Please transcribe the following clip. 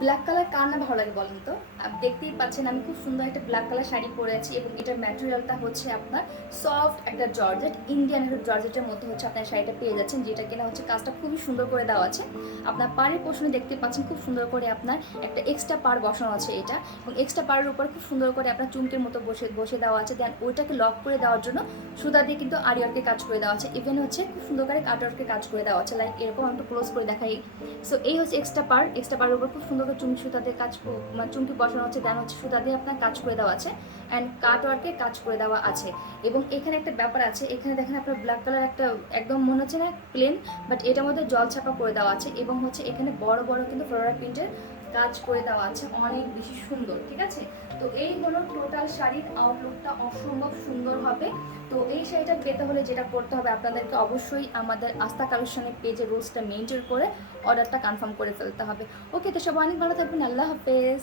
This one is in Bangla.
ব্ল্যাক কালার কার না ভালো লাগে বলেন তো? দেখতেই পাচ্ছেন আমি খুব সুন্দর একটা ব্ল্যাক কালার শাড়ি পরে আছি এবং এটার ম্যাটেরিয়ালটা হচ্ছে আপনার সফট একটা জর্জেট, ইন্ডিয়ান একটা জর্জেটের মধ্যে হচ্ছে আপনার শাড়িটা পেয়ে যাচ্ছেন, যেটা কিনা হচ্ছে কাজটা খুবই সুন্দর করে দেওয়া আছে। আপনার পাড়ের পোর্শনে দেখতে পাচ্ছেন খুব সুন্দর করে আপনার একটা এক্সট্রা পাড় বসানো আছে এটা, এবং এক্সট্রা পাড়ের উপর খুব সুন্দর করে আপনার চুমকের মতো বসে বসে দেওয়া আছে। দেন ওইটাকে লক করে দেওয়ার জন্য সুতা দিয়ে কিন্তু আরিয়ারকে কাজ করে দেওয়া আছে। ইভেন হচ্ছে খুব সুন্দর করে কাটওয়ার্কে কাজ করে দেওয়া আছে, লাইক এরকম আমি একটু ক্লোজ করে দেখাই। সো এই হচ্ছে এক্সট্রা পাড়ের উপর খুব সুন্দর করে চুমকি সুতা দিয়ে মানে চুমকি বসানো হচ্ছে, দেন হচ্ছে সুতা দিয়ে আপনার কাজ করে দেওয়া আছে অ্যান্ড কাটওয়ার্কে কাজ করে দেওয়া আছে। এবং এখানে একটা ব্যাপার আছে, এখানে দেখেন আপনার ব্ল্যাক কালার একটা একদম মনে হচ্ছে না প্লেন, বাট এটার মধ্যে জল ছাপা করে দেওয়া আছে এবং হচ্ছে এখানে বড় বড় কিন্তু ফ্লোরাল প্রিন্টের কাজ করে দেওয়া আছে, অনেক বেশি সুন্দর। ঠিক আছে, তো এই হলো টোটাল শাড়ির আউটলুকটা, অসম্ভব সুন্দর হবে। তো এই শাড়িটা পেতে হলে যেটা করতে হবে আপনাদেরকে অবশ্যই আমাদের আস্থা কালেকশনের পেজে রুলসটা মেনটেন করে অর্ডারটা কনফার্ম করে ফেলতে হবে। ওকে, তো সবাই অনেক ভালো থাকবেন, আল্লাহ হাফেজ।